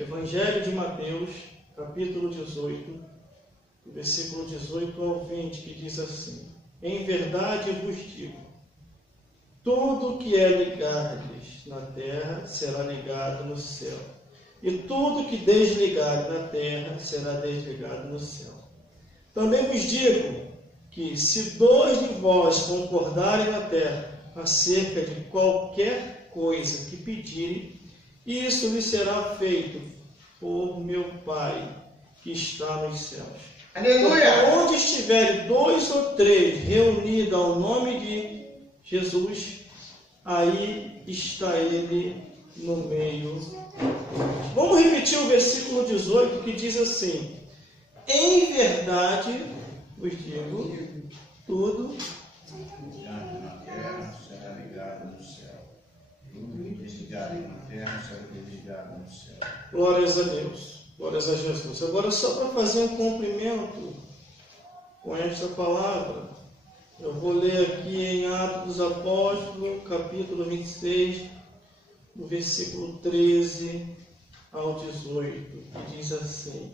Evangelho de Mateus, capítulo 18, versículo 18 ao 20, que diz assim: Em verdade vos digo, tudo que é ligardes na terra será ligado no céu, e tudo que desligardes na terra será desligado no céu. Também vos digo que, se dois de vós concordarem na terra acerca de qualquer coisa que pedirem, isso lhe será feito por meu Pai que está nos céus. Aleluia! Porque onde estiverem dois ou três reunidos ao nome de Jesus, aí está Ele no meio. Vamos repetir o versículo 18, que diz assim: Em verdade vos digo, tudo ligado na terra será ligado no céu. Tudo que desligado na terra será desligado no céu. Glórias a Deus, glórias a Jesus. Agora, só para fazer um cumprimento com esta palavra, eu vou ler aqui em Atos dos Apóstolos, capítulo 26, no versículo 13 ao 18, que diz assim: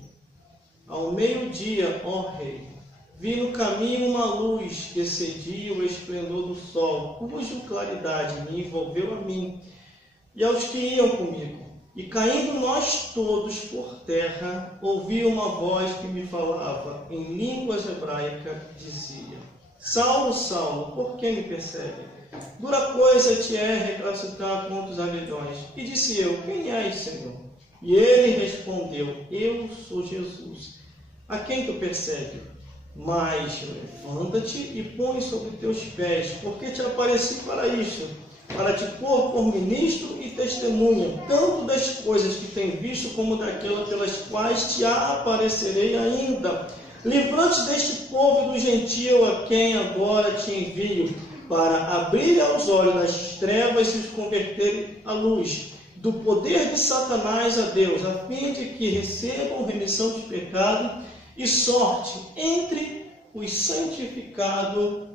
Ao meio-dia, ó Rei, vi no caminho uma luz que excedia o esplendor do sol, cuja claridade me envolveu a mim e aos que iam comigo. E caindo nós todos por terra, ouvi uma voz que me falava em línguas hebraicas, dizia: Saulo, Saulo, por que me persegue? Dura coisa te é recalcitrar contra os aguilhões. E disse eu: Quem és, Senhor? E ele respondeu: Eu sou Jesus, a quem tu persegue. Mas levanta-te e põe sobre teus pés, porque te apareci para isto, para te pôr por ministro e testemunha, tanto das coisas que tem visto, como daquelas pelas quais te aparecerei ainda, livrante deste povo e do gentio a quem agora te envio, para abrir aos olhos das trevas e os converter à luz, do poder de Satanás a Deus, a fim de que recebam remissão de pecado e sorte entre os santificados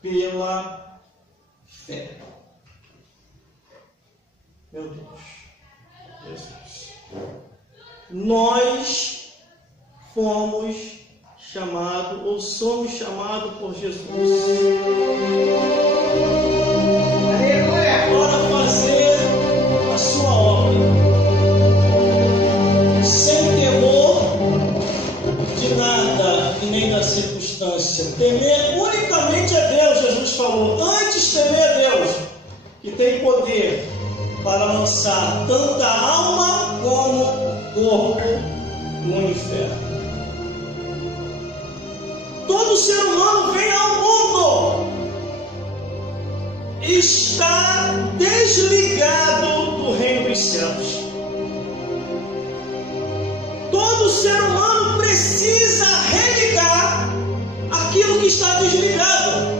pela fé. Meu Deus, Jesus, nós fomos chamados, ou somos chamados por Jesus, Aleluia! para fazer a sua obra, sem temor de nada e nem da circunstância. Temer unicamente a Deus. Jesus falou: antes temer a Deus, que tem poder para lançar tanta alma como corpo no inferno. Todo ser humano vem ao mundo, está desligado do reino dos céus. Todo ser humano precisa religar aquilo que está desligado.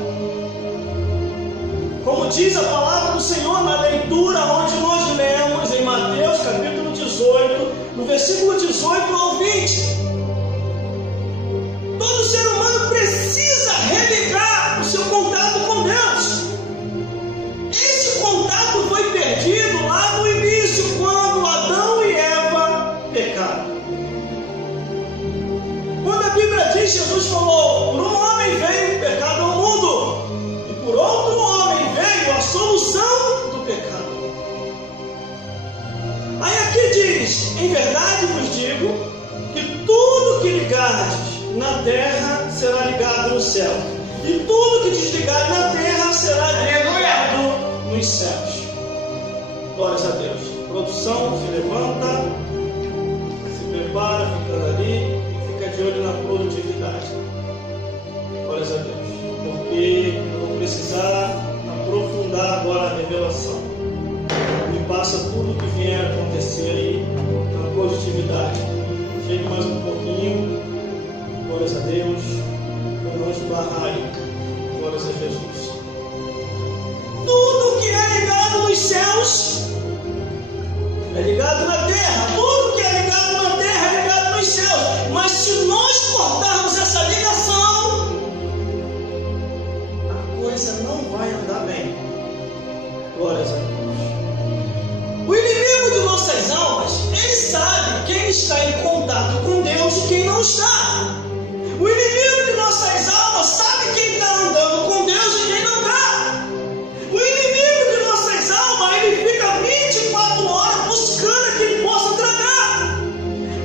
Como diz a palavra do Senhor na leitura onde nós lemos em Mateus capítulo 18, no versículo 18 ao 20. Todo ser humano precisa religar o seu contato com Deus. Esse contato foi perdido lá no início, quando Adão e Eva pecaram. Quando a Bíblia diz, Jesus falou: por um homem veio o pecado ao mundo, e por outro homem veio a solução do pecado. Aí aqui diz: em verdade vos digo que tudo que ligardes na terra será ligado no céu, e tudo que desligar na terra será desligado nos céus. Glórias a Deus. Produção, se levanta, se prepara, ficando ali, e fica de olho na produtividade. Glórias a Deus. Porque eu vou precisar aprofundar agora a revelação. Me passa tudo o que vier acontecer aí na produtividade. Chegue mais um pouquinho. Glórias a Deus. Não esbarrarem. Glórias a Jesus. Tudo que é ligado nos céus é ligado na terra. Tudo que é ligado na terra é ligado nos céus. Mas se nós cortarmos essa ligação, a coisa não vai andar bem. Glórias a Deus. O inimigo de nossas almas, ele sabe está em contato com Deus e quem não está. O inimigo de nossas almas sabe quem está andando com Deus e quem não está. O inimigo de nossas almas, ele fica 24 horas buscando quem possa tragar.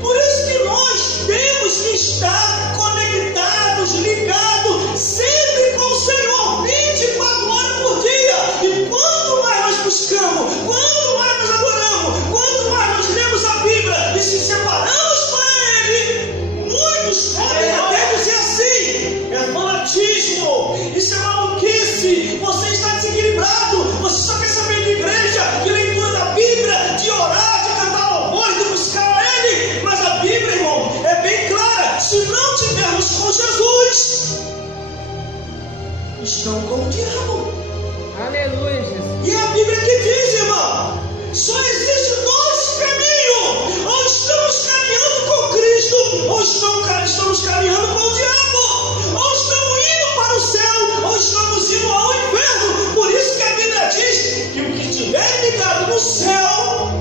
Por isso que nós temos que estar conectados, ligados, sempre com o Senhor, 24 horas por dia. E quanto mais nós buscamos, quanto mais nós adoramos, quanto mais nós lemos a Bíblia e se separamos para Ele, muitos podem até dizer assim: é fanatismo, isso é maluquice, você está desequilibrado, você só quer saber de igreja, de leitura da Bíblia, de orar, de cantar louvores, de buscar a Ele. Mas a Bíblia, irmão, é bem clara: se não tivermos com Jesus, estão com o diabo. Aleluia, Jesus. E a Bíblia que diz, irmão, só existe dois caminhos: ou estamos caminhando com Cristo, ou estamos caminhando com o diabo, ou estamos indo para o céu, ou estamos indo ao inferno. Por isso que a Bíblia diz que o que estiver ligado no céu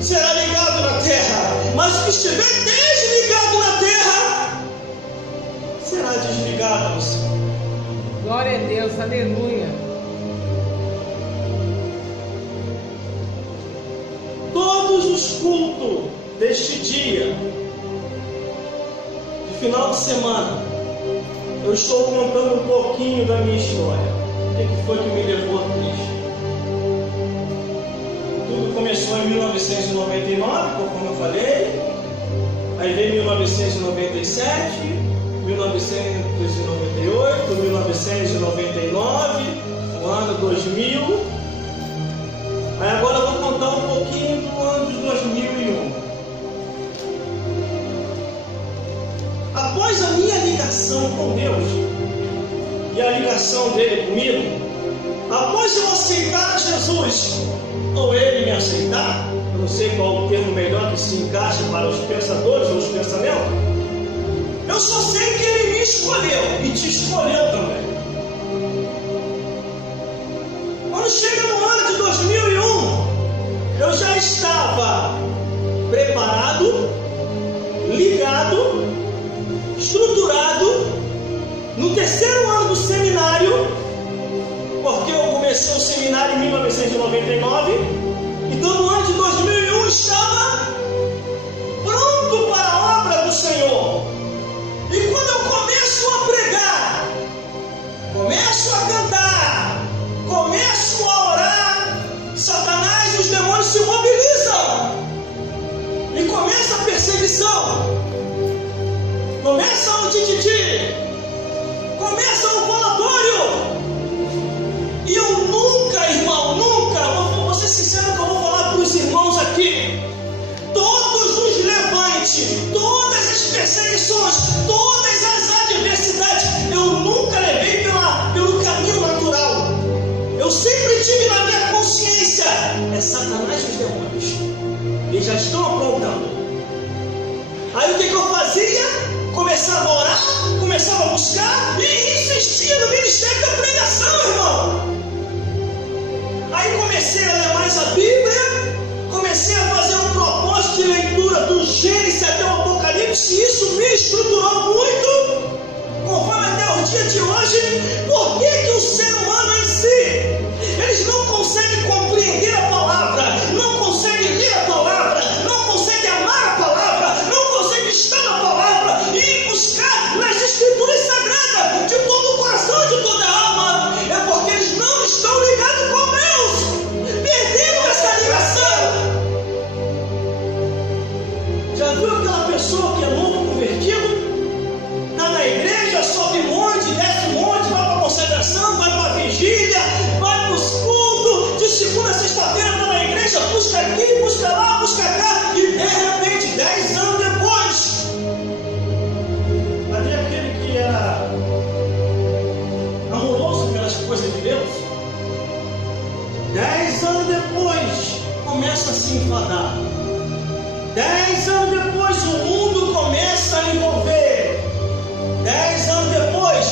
será ligado na terra, mas o que estiver desligado na terra será desligado no céu. Glória a Deus, aleluia. Todos os cultos deste dia, de final de semana, eu estou contando um pouquinho da minha história. O que foi que me levou a Cristo? Tudo começou em 1999, conforme eu falei. Aí veio 1997, 1998, 1999, o ano 2000. Aí agora eu vou contar um pouquinho do ano de 2001. Após a minha ligação com Deus e a ligação dele comigo, após eu aceitar Jesus, ou ele me aceitar, eu não sei qual o termo melhor que se encaixa para os pensadores ou os pensamentos, eu só sei que ele me escolheu e te escolheu também. Quando chega no ano de 2001, eu já estava preparado, ligado, estruturado, no terceiro ano do seminário, porque eu comecei o seminário em 1999, então no ano de 2001 eu estava pronto para a obra do Senhor. E quando eu começo a pregar, começo a cantar, começo a orar, Satanás e os demônios se mobilizam e começa a perseguição, começa o tititi, começa o falatório. E eu nunca, irmão, vou ser sincero que eu vou falar para os irmãos aqui, todos os levantes, todas as perseguições, todas as adversidades, eu nunca levei pelo caminho natural. Eu sempre tive na minha consciência: é Satanás e os demônios, eles já estão aprontando. Aí o que eu fazia? Começava a orar, começava a buscar e insistia no ministério da pregação, irmão. Aí comecei a ler mais a Bíblia, comecei a fazer um propósito de leitura do Gênesis até o Apocalipse, e isso me estruturou muito, conforme até o dia de hoje. Por que o ser humano em si, eles não conseguem compreender a palavra, não conseguem ler a palavra, não conseguem amar a palavra, não conseguem estar na palavra e buscar nas escrituras sagradas de todo o coração, de toda a alma? É porque eles não estão ligados com Deus, perderam essa ligação. Já viu aquela pessoa que é novo convertido? Está na igreja, sobe monte, desce monte, vai para a consagração, vai para a vigília, vai para os cultos, de segunda a sexta-feira está na igreja, busca aqui, busca lá, busca cá, e de repente, 10 anos depois, havia aquele que era amoroso pelas coisas de Deus, 10 anos depois, começa a se enfadar. 10 anos depois, o mundo começa a envolver. 10 anos depois,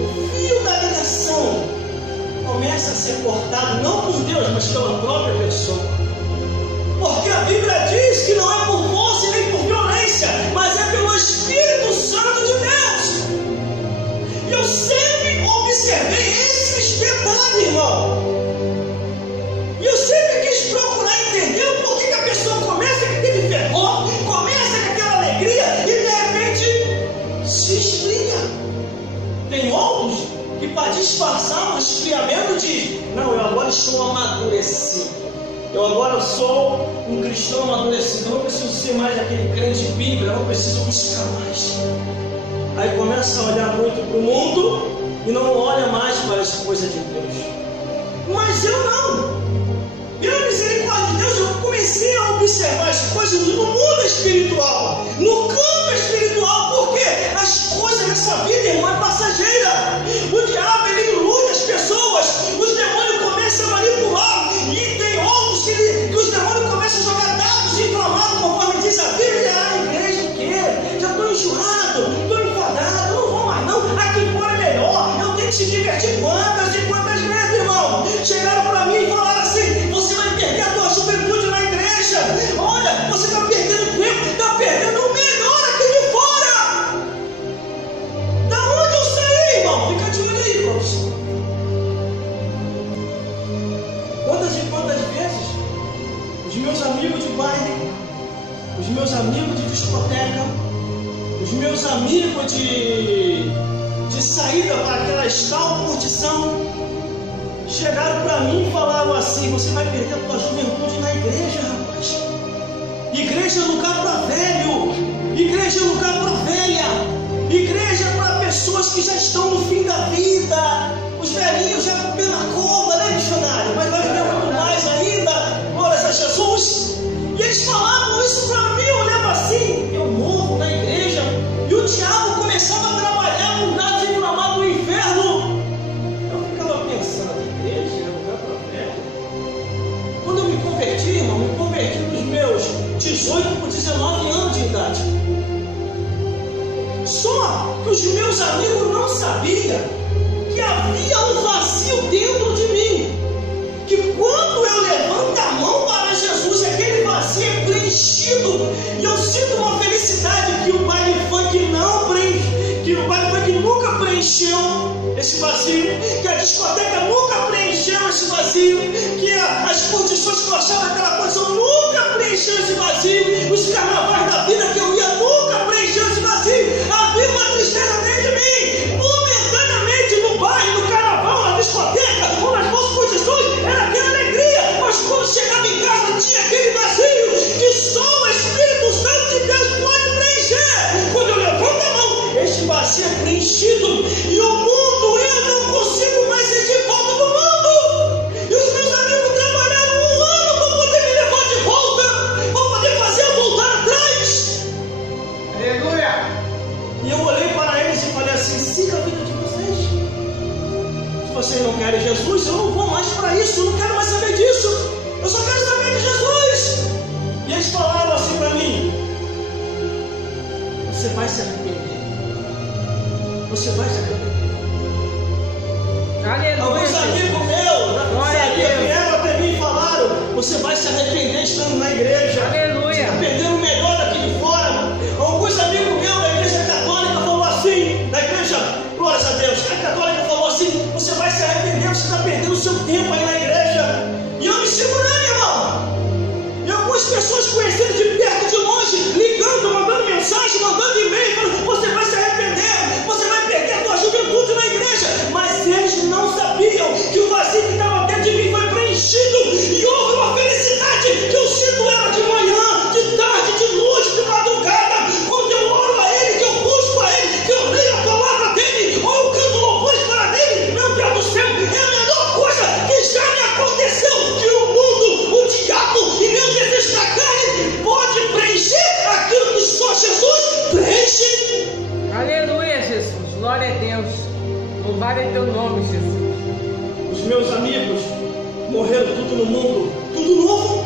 o fio da ligação começa a ser cortado, não por Deus, mas pela própria pessoa. Porque a Bíblia diz que não é por força estou amadurecido. Eu agora sou um cristão amadurecido. Eu não preciso ser mais aquele crente bíblia, eu não preciso buscar mais. Aí começa a olhar muito para o mundo e não olha mais para as coisas de Deus. Mas eu não. Pela misericórdia de Deus, eu comecei a observar as coisas no mundo espiritual, no campo espiritual, porque as coisas dessa vida, irmão, é passageira. O diabo, ele ilude as pessoas, os demônios começam a manipular, e tem outros que os demônios começam a jogar dados inflamados, conforme diz a Bíblia. Igreja, o quê? Já estou enjoado, estou enfadado, não vou mais não, aqui fora é melhor, eu tenho que se divertir quantas e quantas vezes, irmão. Chegaram para mim e falaram assim: você vai perder a tua juventude na igreja, olha, você está perdendo tempo, está perdendo o melhor aqui de fora. Da onde eu saí, irmão? Fica de olho aí, professor. Quantas e quantas vezes os meus amigos de baile, os meus amigos de discoteca, os meus amigos de saída para aquela tal curtição, chegaram para mim e falaram assim: você vai perder a tua juventude na igreja, rapaz. Igreja é lugar para velho, igreja é lugar para velha, igreja é para pessoas que já estão no fim da vida. Os velhinhos já com pé na cova, né, missionário? Mas vai viver muito mais ainda, glórias a Jesus. E eles falavam isso para mim, eu olhava assim, eu morro na igreja, e o diabo começava a trabalhar com dados inflamados do inferno. Eu ficava pensando: igreja é lugar para velho. Quando eu me converti, irmão, me converti nos meus 18 por 19 anos de idade. Só que os meus amigos não sabiam que havia um vazio dentro de mim, que quando eu levanto a mão para Jesus, aquele vazio é preenchido, e eu sinto uma felicidade que o baile funk não preenche, que o baile funk nunca preencheu esse vazio, que a discoteca nunca preencheu esse vazio, que as curtições que eu achava aquela coisa nunca preencheu esse vazio, os carnavais da vida que eu ia nunca preencheu esse vazio. Havia uma tristeza dentro de mim, momentaneamente, no bairro, no carnaval, na discoteca, ou nas boas curtições, era aquela alegria, mas quando chegava em casa tinha aquele vazio que só o Espírito Santo de Deus pode preencher. Quando eu levanto a mão, este vazio é preenchido, e o mundo, eu não consigo mais sentir falta do mundo. E os meus amigos trabalharam 1 ano para poder me levar de volta, para poder fazer eu voltar atrás. Aleluia! E eu olhei para eles e falei assim: siga a vida de vocês. Se vocês não querem Jesus, eu não vou mais para isso, eu não quero mais saber disso, eu só quero saber de Jesus. E eles falaram assim para mim: você vai se arrepender. Você vai se arrepender. Aleluia! Alguns amigos meus na pizzaria vieram até mim e falaram: você vai se arrepender estando na igreja. Aleluia! Você está perdendo o melhor daqui de fora. Alguns amigos meus da igreja católica falou assim, da igreja, glórias a Deus, a católica falou assim: você vai se arrepender, você está perdendo o seu tempo aí na igreja. E eu me segurei, irmão. E algumas pessoas conhecidas de perto, de longe, ligando, mandando mensagem, mandando e-mail, falando: você vai se arrepender, você vai perder a tua juventude na igreja. Mas eles não sabiam que o vazio que estava dentro de mim foi preenchido, e houve uma felicidade que eu sinto ela de manhã, de tarde, de noite, de madrugada, quando eu oro a Ele, que eu busco a Ele, que eu leio a palavra dEle, ou eu canto louvores para dEle. Meu Deus do céu, é a melhor coisa que já me aconteceu, que o mundo, o diabo e meu desejo da carne pode preencher aquilo que só Jesus preenche. Aleluia, Jesus! Glória a Deus! Louvado é teu nome, Jesus! Os meus amigos morreram tudo no mundo, tudo novo.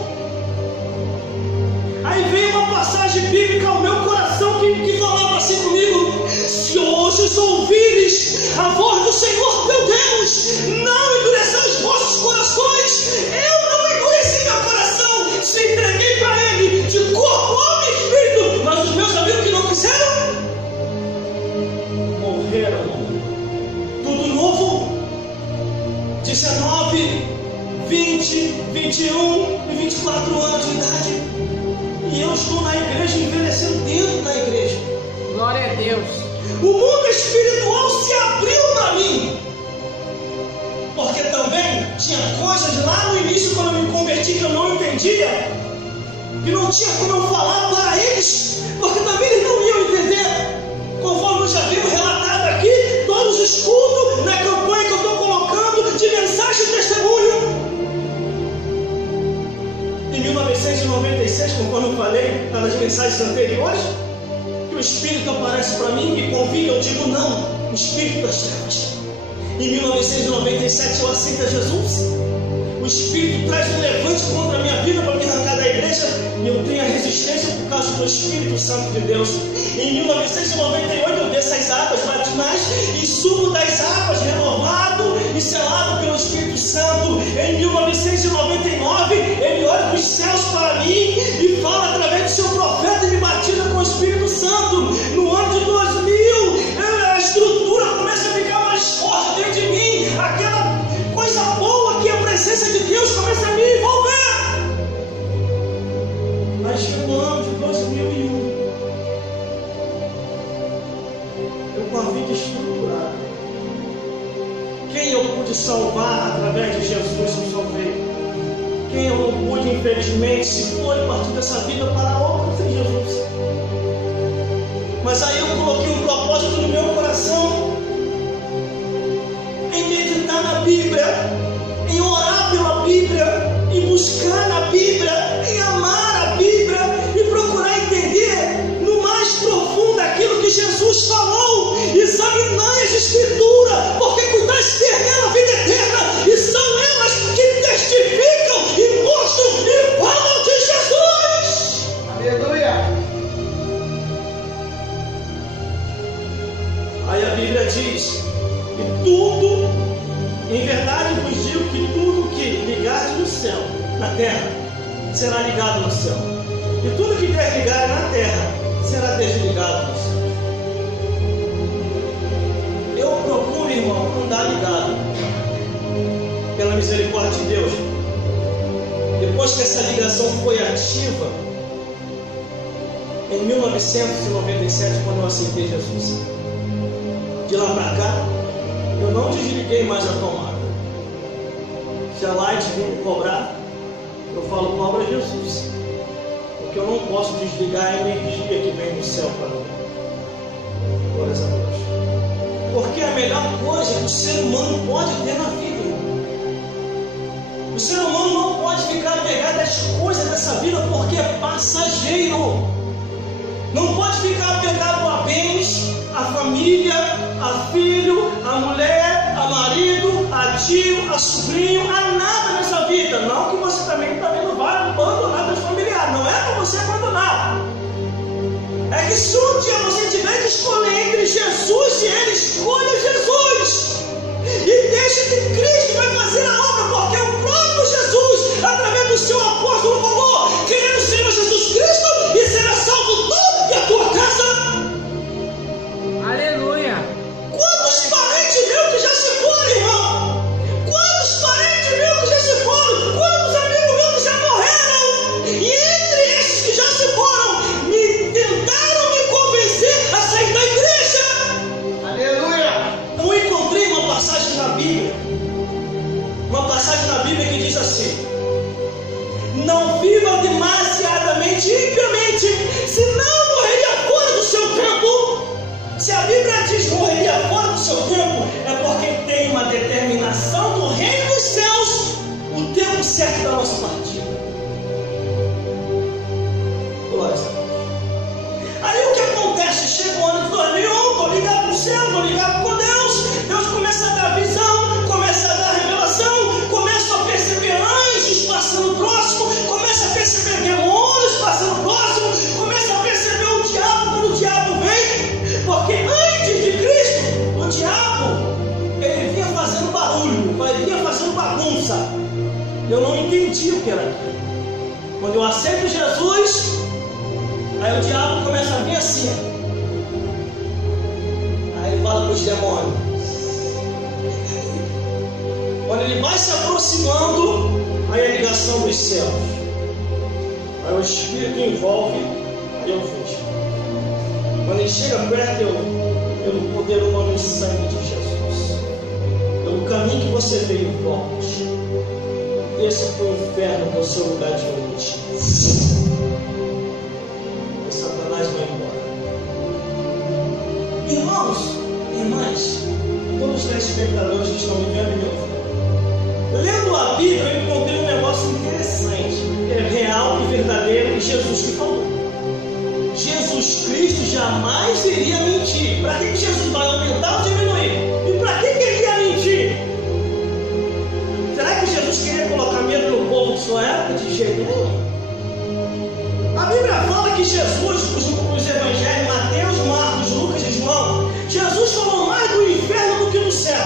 Aí veio uma passagem bíblica ao meu coração que falava assim comigo: se hoje ouvires a voz do Senhor teu Deus, não endureçam os vossos corações. Eu não endureci meu coração, se entreguei para Ele de corpo, alma e espírito. Mas os meus amigos que não quiseram, morreram. Tudo novo. 19, 20, 21 e 24 anos de idade. E eu estou na igreja, envelhecendo dentro da igreja. Glória a Deus! O mundo espiritual se abriu para mim, porque também tinha coisas lá no início, quando eu me converti, que eu não entendia, que não tinha como eu falar para eles, porque também eles não iam entender. Conforme eu já venho relatado aqui, todos os cultos, na campanha que eu estou colocando, de mensagem e testemunho. Em 1996, conforme eu falei nas mensagens anteriores, que o Espírito aparece para mim, me convida, eu digo não, o Espírito das trevas. Em 1997 eu aceito a Jesus. O Espírito traz um levante contra a minha vida para me arrancar da igreja, e eu tenho a resistência por causa do Espírito Santo de Deus. Em 1998 eu desço as águas batismais e subo das águas renovado e selado pelo Espírito Santo. Em 1999 Ele olha dos céus para mim e fala através do seu profeta e me batiza com o Espírito Santo. No ano de 2000 a estrutura começa a ficar mais forte dentro de mim, aquela coisa boa que a presença de Deus começa a me envolver. Mas chegou o ano de 2001, eu com a vida estruturada. Quem eu pude salvar através de Jesus, eu salvei. Quem eu não pude, infelizmente, se foi partir dessa vida para outra sem Jesus. Mas aí eu coloquei um propósito no meu coração em meditar na Bíblia, em orar pela Bíblia, em buscar na Bíblia, em amar a Bíblia e procurar entender no mais profundo aquilo que Jesus falou, examinar as Escrituras, porque cuidaste nela a vida eterna, e são elas que testificam e mostram e falam de Jesus. Aleluia! Aí a Bíblia diz que tudo, em verdade vos digo que tudo que ligares no céu, na terra, será ligado no céu. E tudo que desligar na terra, será desligado no céu. Eu procuro, irmão, andar ligado, pela misericórdia de Deus. Depois que essa ligação foi ativa, em 1997, quando eu aceitei Jesus, de lá para cá, eu não desliguei mais a tomada. Se a Light vir me cobrar, eu falo, cobra Jesus, porque eu não posso desligar a energia que vem do céu para mim. Glórias a Deus. Porque é a melhor coisa que o ser humano pode ter na vida, irmão. O ser humano não pode ficar apegado às coisas dessa vida, porque é passageiro. Não pode ficar apegado a bens, a família, a filho, a mulher, a marido, a tio, a sobrinho, a nada nessa vida. Não que você também não vai abandonar seus familiares. Não é para você abandonar. É que se um dia você tiver que escolher entre Jesus e Ele, escolha Jesus. E deixa que Cristo vai fazer a obra, porque é o próprio Jesus, através do seu apóstolo, falou: querendo o Senhor Jesus Cristo, e será salvo tu e a tua casa. Aleluia! Quantos parentes meus que já se foram, irmão? Quantos parentes meus que já se foram? Quantos amigos meus que já morreram? E entre esses que já se foram, tentaram me convencer a sair da igreja. Aleluia! Eu encontrei uma passagem na Bíblia, que diz assim: não viva demasiadamente impiamente, senão morreria fora do seu tempo. Se a Bíblia diz morreria fora do seu tempo, é porque tem uma determinação do reino dos céus, o tempo certo da nossa partida. Glória a Deus. Aí o que acontece? Chega o ano de 2001, estou ligado no céu, estou ligado com Deus. Deus começa a dar visão, começa a dar revelação, começa a perceber anjos passando próximo, começa a perceber demônios passando próximo, começa a perceber o diabo quando o diabo vem. Porque antes de Cristo, o diabo, ele vinha fazendo barulho, ele vinha fazendo bagunça. Eu não entendi o que era aquilo. Quando eu aceito Jesus, aí o diabo começa a vir assim. Aí ele fala para os demônios. Quando ele vai se aproximando, aí a ligação dos céus. Aí o Espírito envolve, aí eu vejo. Quando ele chega perto, pelo poder do nome e sangue de Jesus, pelo caminho que você veio, volte. desça para o inferno com o seu lugar de origem. E Satanás vai embora. Irmãos, irmãs, todos os telespectadores que estão me vendo e me ouvindo, lendo a Bíblia eu encontrei um negócio interessante, real e verdadeiro, que Jesus que falou. Jesus Cristo jamais iria mentir. Para que Jesus vai aumentar ou diminuir? E para que ele ia mentir? Será que Jesus queria colocar medo no povo de sua época? De jeito nenhum. A Bíblia fala que Jesus, os evangelhos, Mateus, Marcos, Lucas e João, Jesus falou mais do inferno do que do céu.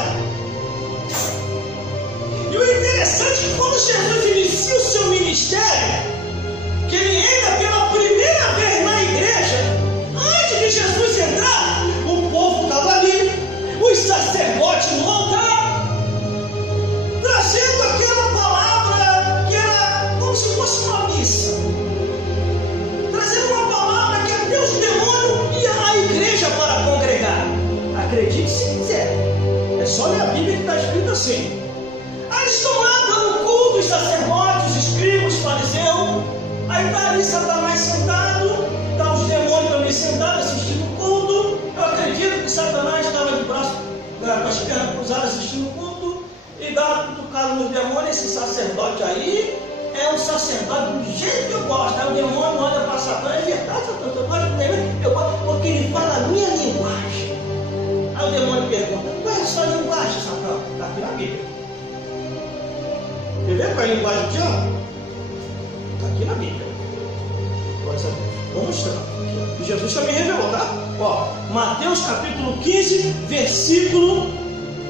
E o interessante é que quando Jesus inicia o seu ministério, que ele entra pela primeira vez na igreja, antes de Jesus entrar, o povo estava ali, os sacerdotes no altar, trazendo aquela palavra que era como se fosse uma missa, trazendo uma palavra que até os demônios iam à igreja para congregar. Acredite se quiser, é só ler a Bíblia que está escrito assim. Aí eles estão lá dando culto, os sacerdotes, os escribas, os fariseus. Aí está ali Satanás sentado, está os demônios também sentados assistindo o culto. Eu acredito que Satanás estava de braço, com as pernas cruzadas assistindo o culto, e dá uma cutucada nos demônios. Esse sacerdote aí é um sacerdote do jeito que eu gosto. Aí o demônio olha para Satanás, é verdade, Satanás, eu gosto dele, porque ele fala a minha linguagem. Aí o demônio pergunta, qual é a sua linguagem, Satanás? Está aqui na Bíblia. Quer ver qual é a linguagem do diabo? Está aqui na Bíblia. Vou mostrar. E Jesus também revelou, tá? Ó, Mateus capítulo 15, versículo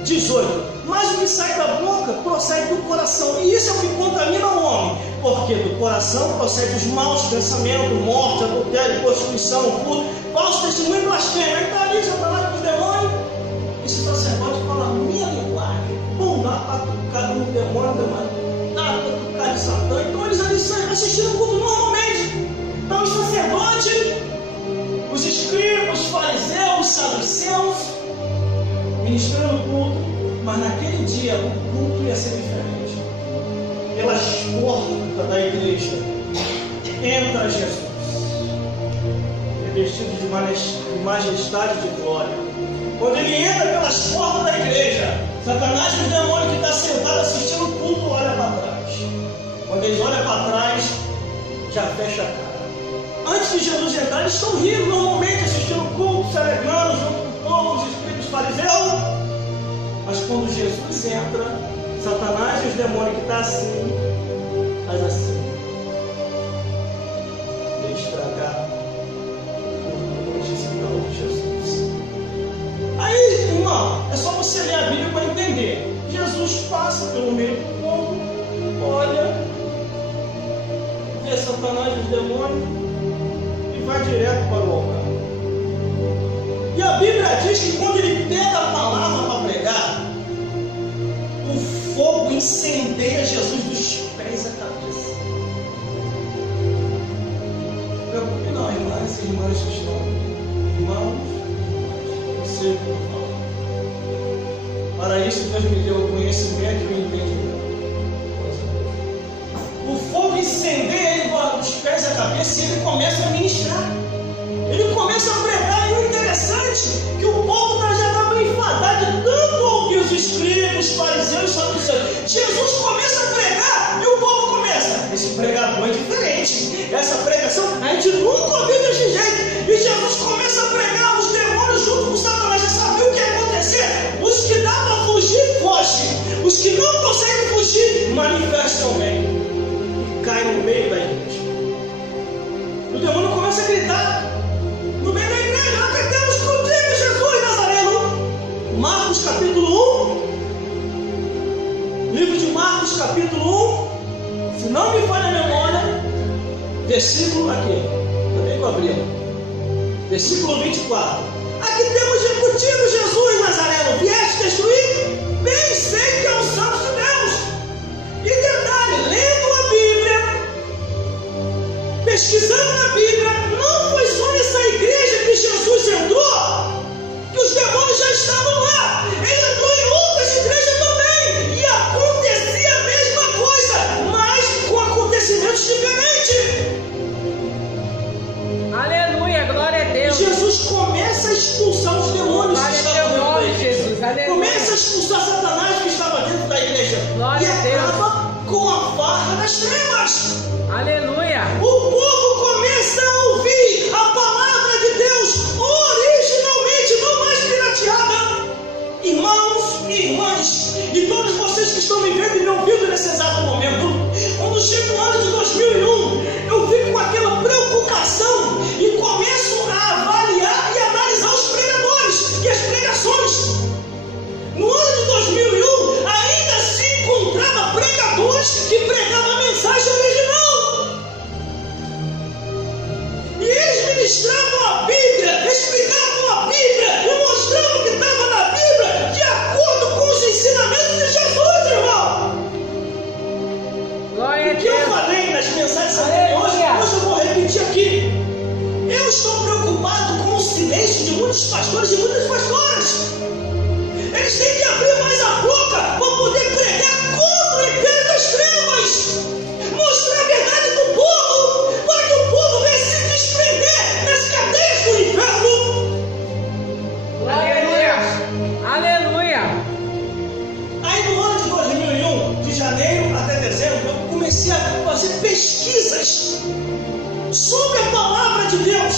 18. Mas o que sai da boca procede do coração. E isso é o que contamina o homem. Porque do coração procede os maus pensamentos, morte, adultério, prostituição, furto, falso testemunho e blasfêmia. Aí está ali, Satanás com os demônios. Esse sacerdote fala a minha linguagem. Pum, dá uma patucada no demônio, dá uma patucada de Satã. Então eles ali saem assistindo o culto normalmente. Então os sacerdotes, os escribas, os fariseus, os saduceus, ministrando o culto, mas naquele dia o culto ia ser diferente. Pelas portas da igreja entra Jesus, revestido de majestade e de glória. Quando ele entra pelas portas da igreja, Satanás e os demônios que estão sentados assistindo o culto olham para trás. Quando eles olham para trás, já fecha a cara. Antes de Jesus entrar, eles estão rindo normalmente, assistindo o culto, celebrando junto com o povo, os espíritos fariseus. Mas quando Jesus entra, Satanás e os demônios que estão assim, faz assim. Vem estragar o conhecimento de Jesus. Aí, irmão, é só você ler a Bíblia para entender. Jesus passa pelo meio do povo, olha, vê Satanás e os demônios, vai direto para o altar. E a Bíblia diz que quando ele pega a palavra para pregar, o fogo incendeia Jesus dos pés à cabeça. Não se preocupe não, irmãs e irmãs que estão aqui. Irmãos, eu sei o que eu falo. Para isso Deus me deu o conhecimento e o entendimento. O fogo incendeia ele dos pés à cabeça e ele começa a ministrar. Ele começa a pregar. E o interessante é que o povo já estava enfadado de tanto ouvir os escribas, os fariseus e os saduceus. Jesus começa a pregar e o povo começa. Esse pregador é diferente. Essa pregação a gente nunca ouviu desse jeito. E Jesus começa a pregar, os demônios junto com Satanás já sabiam o que ia acontecer. Os que dá para fugir, fogem. Os que não conseguem fugir, manifestam bem. Cai no meio da igreja. O demônio começa a gritar no meio da igreja: nós temos contigo, Jesus Nazareno. Marcos capítulo 1, livro de Marcos capítulo 1, se não me falha a memória, versículo aqui, também que eu abri, versículo 24. Aqui temos de contigo, Jesus Nazareno, vieste destruir? Bem sei que é o Santo de Deus. E detalhe, lendo a Bíblia, pesquisando na Bíblia, não foi só nessa igreja que Jesus entrou, que os demônios já estavam lá. Ele entrou em outras igrejas também, e acontecia a mesma coisa. Aleluia, glória a Deus. Jesus começa a expulsar os demônios que Glória a estavam teu dentro da nome, igreja. Jesus. Aleluia. Começa a expulsar Satanás que estava dentro da igreja. Glória E a Deus. acaba com a farra das trevas. Aleluia. O povo começa a ouvir a palavra de Deus originalmente, não mais pirateada. Irmãos e irmãs, e todos vocês que estão me vendo e me ouvindo nesse exato momento, quando chega o ano de 2001, eu fico com aquela preocupação e começo a avaliar e analisar os pregadores e as pregações. No ano de 2001, ainda se encontrava pregadores que pregavam a mensagem original. E eles ministravam a Bíblia, explicavam a Bíblia e mostravam o que estava na Bíblia de acordo com os ensinamentos de Jesus, irmão. Glória a O que eu Deus. falei nas mensagens anteriores, Aleluia. hoje eu vou repetir aqui. Eu estou preocupado com o silêncio de muitos pastores e muitas pastoras. Eles têm que abrir mais a boca para poder pregar contra o império das trevas. Mostrar a verdade para o povo, para que o povo venha se desprender das cadeias do inferno. Aleluia. Aleluia. Aí no ano de 2001, de janeiro até dezembro, eu comecei a fazer pesquisas sobre a palavra de Deus,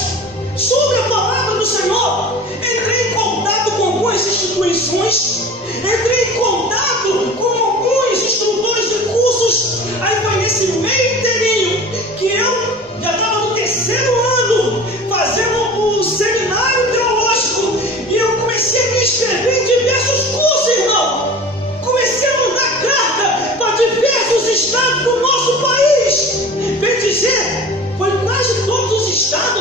sobre a palavra do Senhor. Entrei em contato com algumas instituições, entrei em contato com alguns instrutores de cursos. Aí foi nesse meio inteirinho que eu já estava no 3º ano fazendo o seminário teológico, e eu comecei a me inscrever em diversos cursos, irmão. Comecei a mandar carta para diversos estados do nosso país. Bem dizer, foi quase todos os estados.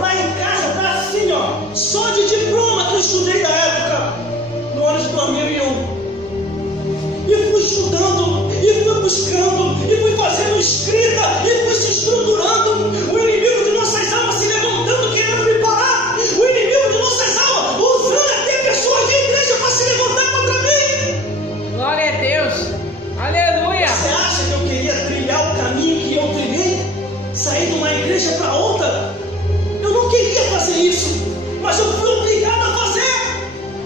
Lá em casa tá assim, ó, só de diploma que eu estudei da época, no ano de 2001. E fui estudando, e fui buscando, e fui fazendo escrita, e fui se estruturando. O inimigo de nossas almas se levantando, querendo me parar. O inimigo de nossas almas usando até pessoas de igreja para se levantar contra mim. Glória a Deus. Aleluia. Você acha que eu queria trilhar o caminho que eu trilhei? Sair de uma igreja para outra? Eu não queria fazer isso, mas eu fui obrigado a fazer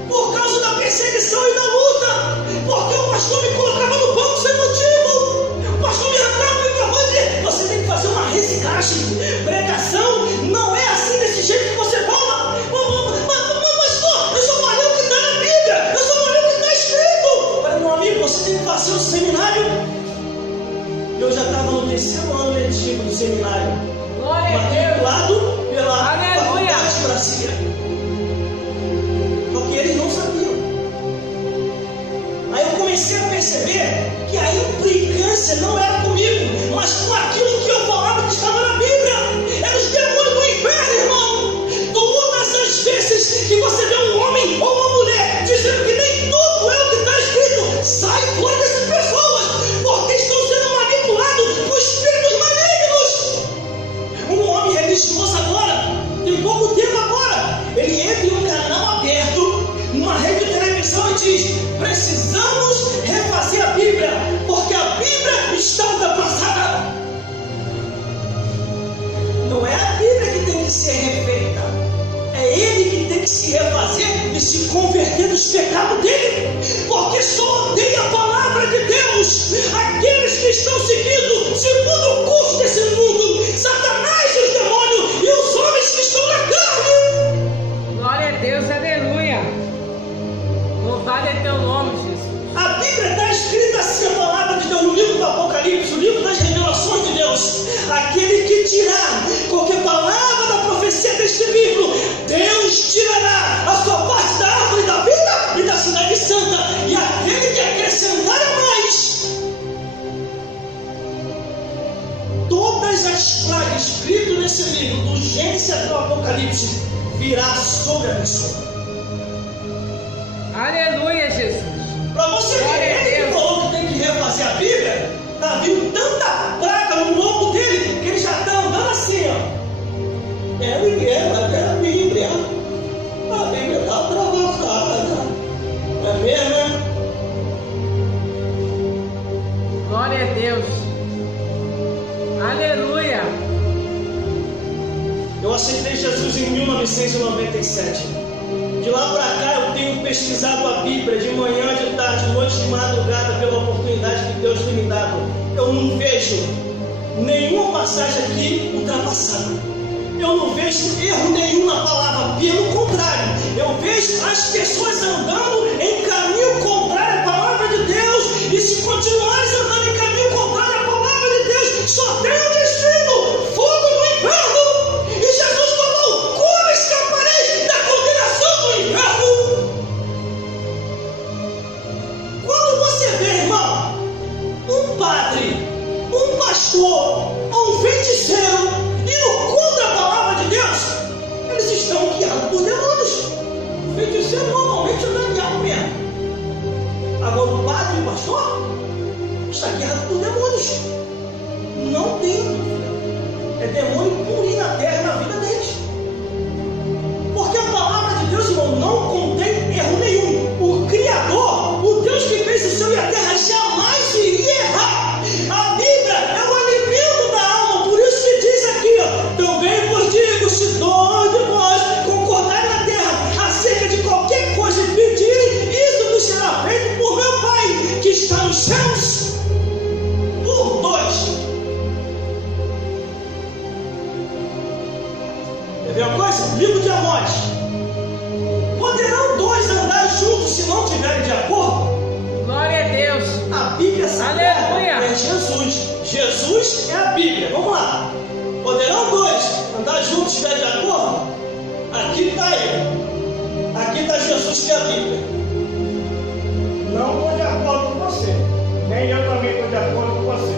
por causa da perseguição e da luta, porque o pastor me colocava no banco sem motivo. O pastor me arrancava o microfone e dizia: você tem que fazer uma reciclagem. Pregação não é assim, desse jeito que você fala. Mas pô, eu só falei o que está na Bíblia, eu só falei o que está escrito. Eu falei: meu amigo, você tem que fazer o seminário. Eu já estava no 3º ano letivo do seminário, Glória a Deus. matriculado pela Aleluia. Faculdade de Brasília. Porque eles não sabiam. Aí eu comecei a perceber que a implicância não era comigo, mas com aquilo que eu falava que estava na Bíblia. Eram os demônios do inferno, irmão. Todas as vezes que você vê um homem ou uma mulher dizendo que nem tudo é o que está escrito, sai fora dessas pessoas, porque estão sendo manipulados por espíritos malignos. Um homem religioso agora, tem pouco tempo agora, ele entra em um canal aberto, numa rede de televisão, e diz: precisamos refazer a Bíblia, porque a Bíblia está ultrapassada. Não é a Bíblia que tem que ser refeita, é ele que tem que se refazer e se converter dos pecados dele, porque só odeia a palavra de Deus aqueles que estão seguindo segundo o curso desse mundo, Satanás e os demônios e os homens que estão na carne. Glória a Deus. Aleluia. Louvado é teu nome, Jesus. A Bíblia está escrita assim, a palavra de Deus, no livro do Apocalipse, o livro das revelações de Deus: aquele que tirar qualquer palavra da profecia deste livro, Deus tirará a sua parte da árvore da vida e da cidade santa, e aquele que acrescentar a mais, todas as pragas escritas nesse livro, do Gênesis até o Apocalipse, virá sobre a pessoa. Aleluia, Jesus. Para você Glória a ver, ele Deus. que falou que tem que refazer a Bíblia, está vindo tanta praga no lombo dele que ele já está andando assim, ó. É a Bíblia. A Bíblia está travada. É mesmo, né? Glória a Deus. Aleluia. Eu Eu aceitei Jesus em 1997. De lá para cá eu tenho pesquisado a Bíblia de manhã, de tarde, de noite, de madrugada, pela oportunidade que Deus tem me dado. Eu não vejo nenhuma passagem aqui ultrapassada. Eu não vejo erro nenhum na palavra, pelo contrário, eu vejo as pessoas andando em caminho contrário à palavra de Deus, e se continuares andando em caminho contrário à palavra de Deus, só tem um destino: fogo no inferno. E Jesus falou: como escaparei da condenação do inferno? Quando você vê, irmão, um padre, um pastor ou um feiticeiro indo contra a palavra de Deus, eles estão guiados por demônios. O feiticeiro normalmente anda guiado mesmo. Agora o padre e o pastor está guiado por demônios. Não tem dúvida. É demônio purinho na terra, na vida deles. Porque a palavra de Deus, irmão, não contém erro nenhum. O Criador, o Deus que fez o céu e a terra, jamais iria errar. A Bíblia é o alimento da alma. Por isso que diz aqui, ó: também vos digo, se dois de vós concordarem na terra acerca de qualquer coisa e pedirem, isso vos será feito por meu Pai que está nos céus. Por dois. Quer ver uma coisa? Livro de Amós: poderão dois andar juntos se não tiverem de acordo? Glória a Deus. A Bíblia sagrada Aleluia. é Jesus. Jesus é a Bíblia. Vamos lá. Poderão dois andar juntos se tiverem de acordo? Aqui está ele. Aqui está Jesus, que é a Bíblia. Não estou de acordo com você. Nem eu também estou de acordo com você.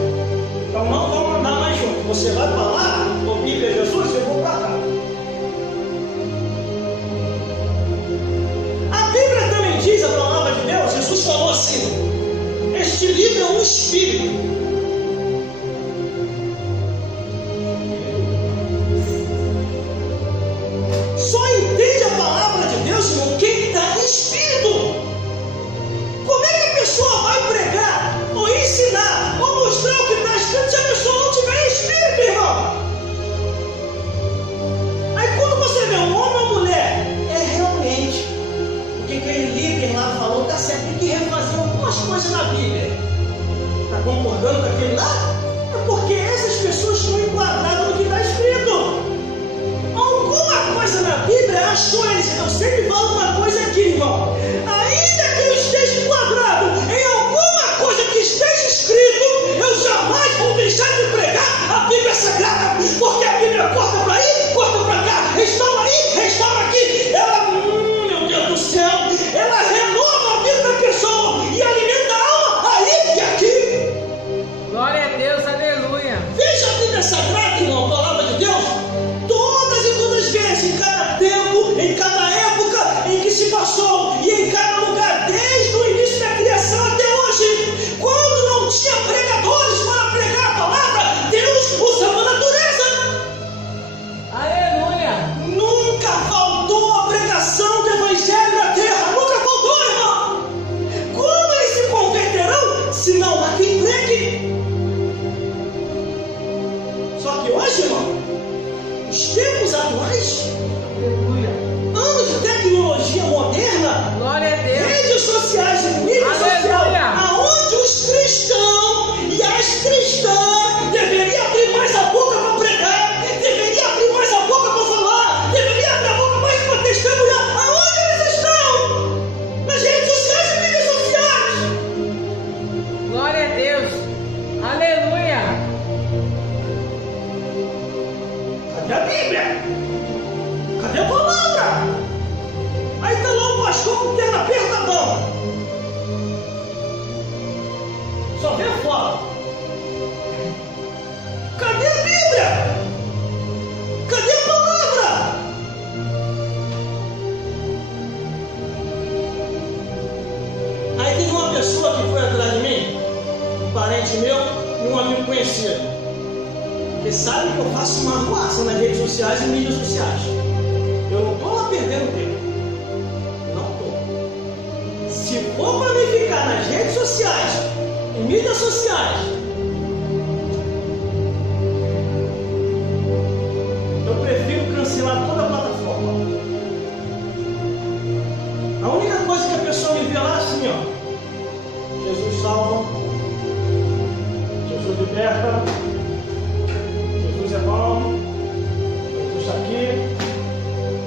Então não vamos andar mais juntos. Você vai para lá, ou Bíblia é Jesus, eu vou para cá. A Bíblia também diz, a palavra de Deus, Jesus falou assim: este livro é um espírito. Só entende a palavra de Deus, irmão, quem está em espírito. Como é que a pessoa vai pregar, ou ensinar, ou mostrar o que está escrito, se a pessoa não tiver em espírito, irmão? Aí quando você vê um homem ou mulher, é realmente o que aquele líder lá falou, está certo, tem que refazer algumas coisas na Bíblia. Está concordando com aquele lá? É porque essas pessoas estão enquadradas no que está escrito. Alguma coisa na Bíblia achou eles. Eu sempre falo uma coisa aqui, irmão: ainda que eu esteja enquadrado em alguma coisa que esteja escrito, eu jamais vou deixar de pregar a Bíblia Sagrada, porque a Bíblia corta para aí, corta para cá, restaura aí, restaura aqui. Ela, meu Deus do céu, ela renova a vida da pessoa e alimenta a alma aí e aqui. Glória a Deus, aleluia. Veja a Bíblia Sagrada, irmão, a palavra de Deus. Todas e todas as vezes, em cada tempo, em cada época em que se passou, e em cada lugar, desde o início da criação até hoje, quando não tinha pregadores para pregar a palavra, Deus usava a natureza. Aleluia. Nunca faltou a pregação do Evangelho na terra. Nunca faltou, irmão. Como eles se converterão se não há quem pregue? Só que hoje, irmão, os tempos atuais, Aleluia. anos de tecnologia moderna, Glória a Deus. redes sociais e mídia Aleluia. social, aonde os cristãos e as cristãs deveriam abrir mais a boca para pregar, deveriam abrir mais a boca para falar, deveriam abrir a boca mais para testemunhar. Aonde eles estão? Nas redes sociais e mídias sociais. Glória a Deus. Aleluia. Cadê a Bíblia? Cadê a palavra? Aí está lá o pastor com perna apertadão. Só vê foto. Cadê a Bíblia? Cadê a palavra? Aí teve uma pessoa que foi atrás de mim, um parente meu e um amigo conhecido. Porque sabe que eu faço uma arruaça nas redes sociais e mídias sociais. Eu não estou lá perdendo tempo. Não estou. Se for para me ficar nas redes sociais e mídias sociais, eu prefiro cancelar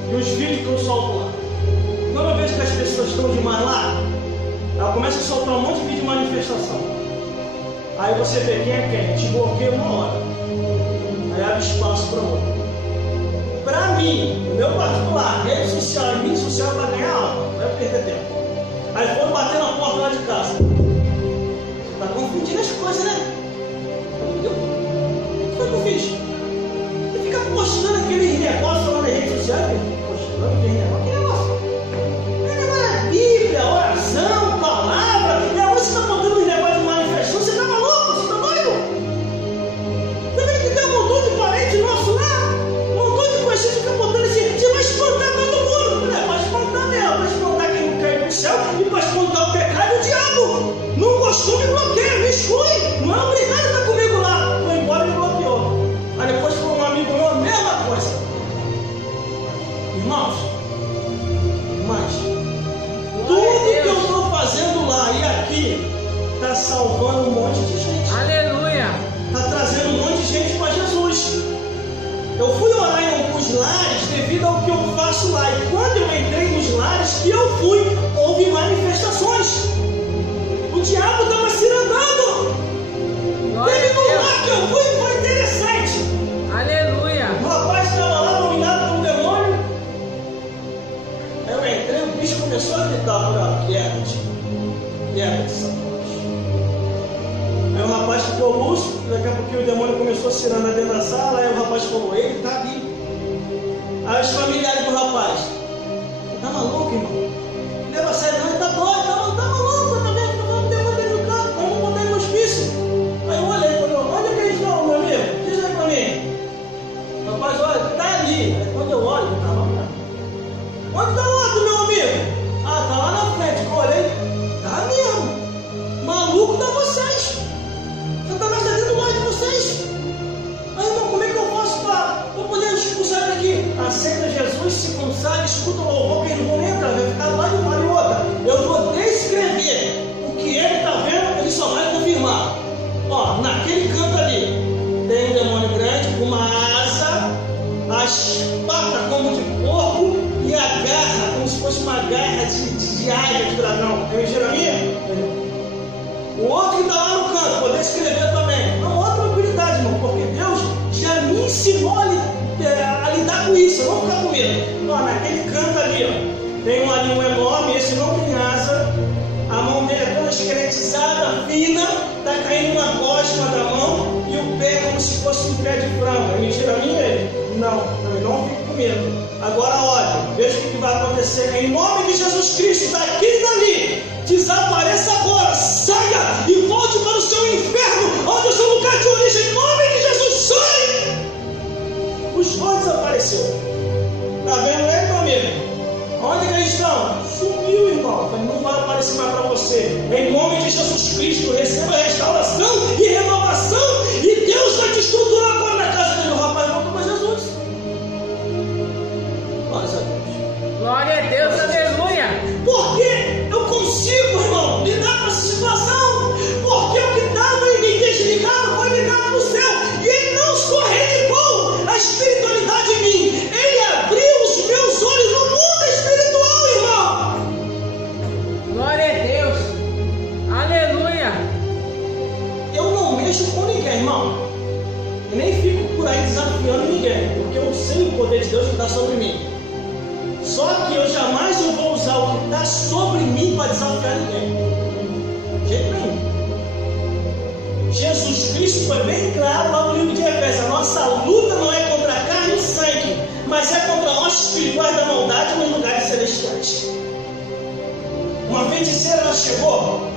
E os vídeos que eu solto lá. Quando eu vejo que as pessoas estão demais lá, ela começa a soltar um monte de vídeo de manifestação. Aí você vê quem é quem, te bloqueia uma hora. Aí abre espaço para outro. Para mim, no meu particular, rede social e mídia social vai ganhar alma, não vai perder tempo. Aí foram bater na porta lá de casa. Você está confundindo as coisas, né? Entendeu? O que foi que eu fiz? Você fica postando aqueles negócios lá na rede social, postando aqueles negócios. Que negócio? Que negócio é Bíblia, oração, palavra. E agora você está botando os negócios de manifestação. Você está maluco? Você está doido? Você vê que tem um montão de parente nosso lá? Um montão de coisas que ficam botando assim. Você vai espantar todo mundo. Vai espantar mesmo. Vai espantar quem não caiu no céu e vai espantar o pecado e o diabo. Não gostou, me bloqueia, me exclui. Não é obrigado a estar comigo lá. Foi embora e me bloqueou. Aí depois foi um amigo meu, a mesma coisa. Irmãos, irmãs, tudo que eu estou fazendo lá e aqui está salvando um monte de gente. Aleluia. Está trazendo um monte de gente para Jesus. Eu fui orar em alguns lares devido ao que eu faço lá. E quando eu entrei nos lares que eu fui, houve manifestações. O diabo estava se andando. Teve um lugar que eu fui e foi interessante. Aleluia. O rapaz estava lá dominado por um demônio. Aí eu entrei, o bicho começou a gritar por ela: quieta-te, Satanás. Aí o rapaz ficou lúcido, daqui a pouquinho o demônio começou a se andar dentro da sala. Aí o rapaz falou: ele está ali. Aí os familiares do rapaz: tá maluco, irmão? Não leva a sério, não, ele está doido, tá maluco, tá vendo? Tá falando o demônio dentro do carro, vamos botar ele no hospício. Aí eu olhei e falei: onde é que eles estão, meu amigo? Diz aí pra mim. Rapaz, olha, tá ali. Aí quando eu olho, tá lá. Onde tá o outro, meu amigo? Ah, tá lá na frente. Eu olhei, tá mesmo. Maluco tá vocês. Satanás tá dentro mais de vocês. Aí, irmão, como é que eu faço pra poder expulsar ele aqui? Aceita Jesus, se consagra, escuta o louvor, que ele não entra, vai ficar lá e fala outra. Eu vou descrever o que ele tá vendo, ele só vai confirmar. Ó, naquele canto ali tem um demônio grande com uma asa, as patas como de porco e a garra como se fosse uma garra de águia, de dragão. Tem Jeremias? O outro que está lá no canto, vou descrever também. Não, outra tranquilidade, irmão, porque Deus já me ensinou a lidar com isso, eu não vou ficar com medo. Ó, naquele canto ali, ó, tem um enorme, esse não tem asa. A mão dele é toda esqueletizada, fina, está caindo uma gosma da mão e o pé como se fosse um pé de frango. É mentira minha ele? Não, também não fico com medo. Agora olha, veja o que vai acontecer. Em nome de Jesus Cristo, daqui e dali, desapareça agora, saia e volte para o seu inferno, onde é o seu lugar de origem. Em nome de Jesus, sai! Os dois desapareceram. Está vendo ele, meu amigo? Onde que eles estão? Sumiu, irmão. Não vai aparecer mais para você. Em nome de Jesus Cristo, receba restauração e renovação. E Deus vai te estruturar agora na casa dele. O rapaz voltou para Jesus. Glória a Deus. Glória a Deus, aleluia. Porque eu consigo, irmão, lidar com essa situação. Porque o que estava em mim desligado foi ligado no céu. E ele não escorregou a espiritualidade em mim. Ele abriu os meus olhos no mundo espiritual, irmão. Glória a Deus. Aleluia. Eu não mexo com ninguém, irmão. Eu nem fico por aí desafiando ninguém. Porque eu sei o poder de Deus que está sobre mim. Só que eu jamais vou usar o que está sobre mim para desafiar ninguém. De jeito nenhum. Jesus Cristo foi bem claro lá no livro de Efésios: a nossa luta não é contra a carne e sangue, mas é contra nós espirituais da maldade nos lugares celestiais. Uma feiticeira ela chegou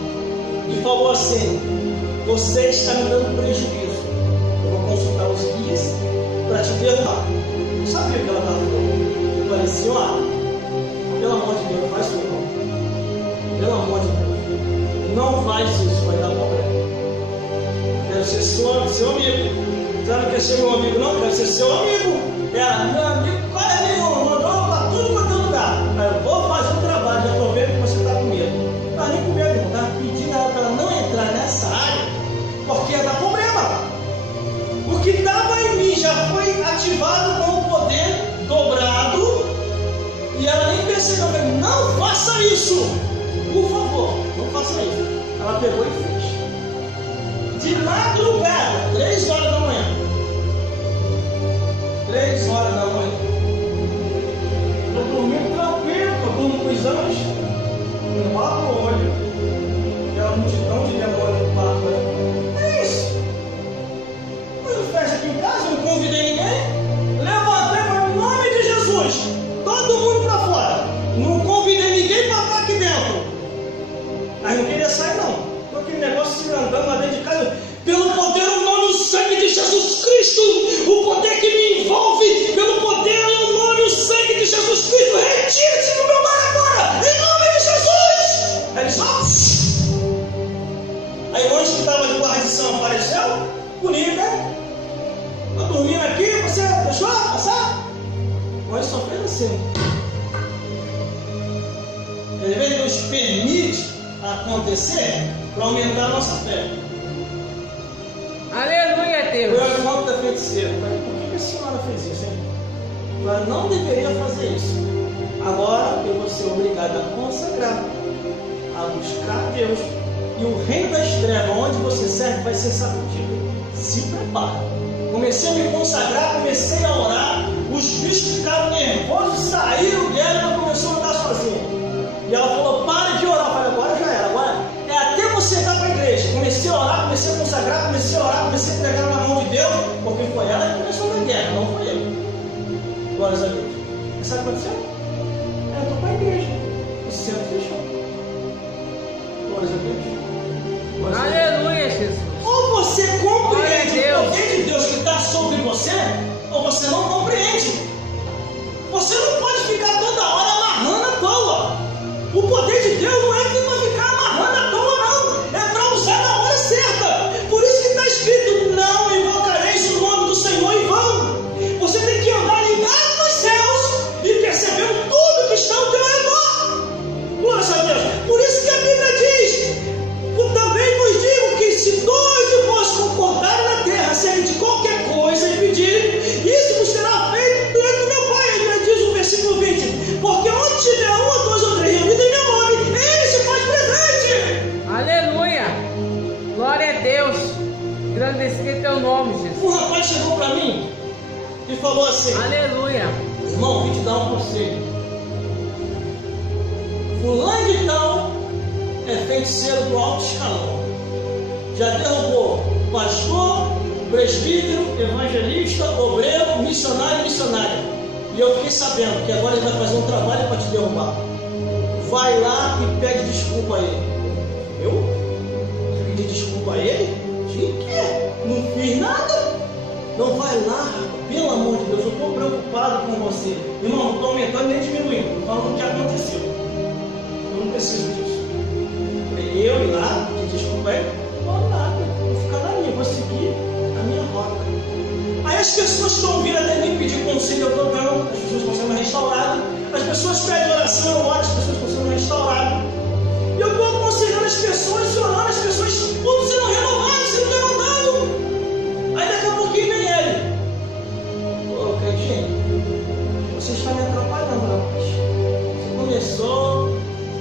e falou assim: você está me dando prejuízo, eu vou consultar os guias para te derrubar. Eu sabia o que ela estava falando. Eu falei assim: ó, pelo amor de Deus, faz isso não. Pelo amor de Deus, não faz isso, vai dar problema. Quero ser seu amigo. Você não quer ser meu amigo, não? Quero ser seu amigo. Ela, meu amigo, qual é nenhum? Mandou para tudo quanto é lugar. Aí eu vou fazer um trabalho, já estou vendo que você está com medo. Não está nem com medo, não. Estava pedindo ela para não entrar nessa área, porque ia dar problema. O que estava em mim já foi ativado com o poder dobrado isso, por favor, não faça isso. Ela pegou e fez. De madrugada, 3 horas da manhã. 3 horas da manhã. Eu dormindo tranquilo, eu durmo com os anjos. Eu abro o olho. Aquela multidão de demônios no quarto. É isso. Mas eu fecho aqui em casa, eu não convidei ninguém. Levantei e falei, em nome de Jesus, todo mundo para fora. Não convidei ninguém para estar aqui dentro. Aí não queria sair não. Com aquele negócio se andando lá dentro de casa. Pelo poder, o nome e o sangue de Jesus Cristo, o poder que me envolve, pelo poder e o nome e o sangue de Jesus Cristo, retire-se do meu lar agora, em nome de Jesus. Aí ele só... Aí onde que estava de guardição apareceu, o líder, eu dormindo aqui, você deixou passar? Mas só fez assim. Às vezes Deus permite acontecer para aumentar a nossa fé. Aleluia, Deus. Eu irmão da feiticeira. Falei, por que a senhora fez isso, hein? Ela não deveria fazer isso. Agora eu vou ser obrigado a consagrar, a buscar Deus. E o reino das trevas, onde você serve, vai ser sacudido. Se prepara. Comecei a me consagrar, comecei a orar. Os bichos ficaram nervosos, saíram dela e ela começou a andar sozinha. E ela falou, para de orar. Eu falei, agora já era. Agora é até você entrar para a igreja. Comecei a orar, comecei a consagrar, comecei a orar, comecei a entregar na mão de Deus, porque foi ela que começou a guerra, não foi eu. Glórias a Deus. E sabe o que aconteceu? Eu estou para a igreja. O centro fechou. Glórias a Deus. Glórias a Deus. Aleluia, Jesus. Ou você compreende o poder de Deus que está sobre você, ou você não compreende. Você não pode ficar toda hora amarrando à toa. O poder de Deus não é para ficar amarrando à toa, não. É para usar na hora certa. Por isso que está escrito, não invocareis o nome do Senhor em vão. Você tem que andar ligado nos céus e percebendo tudo que está ao teu redor. Glória a Deus. Por isso que a Bíblia diz, também vos digo que se 2 de vós concordarem na terra, acerca de qualquer coisa e pedirem, isso vos será feito diante do meu Pai. Ele diz o versículo 20, porque onde tiver 1 ou 2 ou 3 reunidos em meu nome, ele se faz presente. Aleluia. Glória a Deus. Engrandecido é teu nome, Jesus. Um rapaz chegou para mim e falou assim, Aleluia. irmão, vim te dar um conselho. Fulano de tal é feiticeiro do alto escalão. Já derrubou pastor, presbítero, evangelista, obreiro, missionário e missionária. E eu fiquei sabendo que agora ele vai fazer um trabalho para te derrubar. Vai lá e pede desculpa a ele. Eu? Pedir desculpa a ele? De quê? Não fiz nada? Não vai lá, pelo amor de Deus, eu estou preocupado com você. Irmão, não estou aumentando nem diminuindo, estou falando o que aconteceu. Eu não preciso disso. Eu ir lá, pedir desculpa a ele, não vou nada, vou ficar na minha, vou seguir a minha rota. Aí as pessoas estão vindo até mim pedir conselho, eu estou dando, as pessoas estão sendo restauradas, as pessoas pedem oração, eu oro, as pessoas estão sendo restauradas. E eu estou aconselhando as pessoas, orando, as pessoas tudo sendo renovadas, sendo levantadas. Aí daqui a pouquinho vem ele. Ô, Cleitinho, você está me atrapalhando, rapaz. Você começou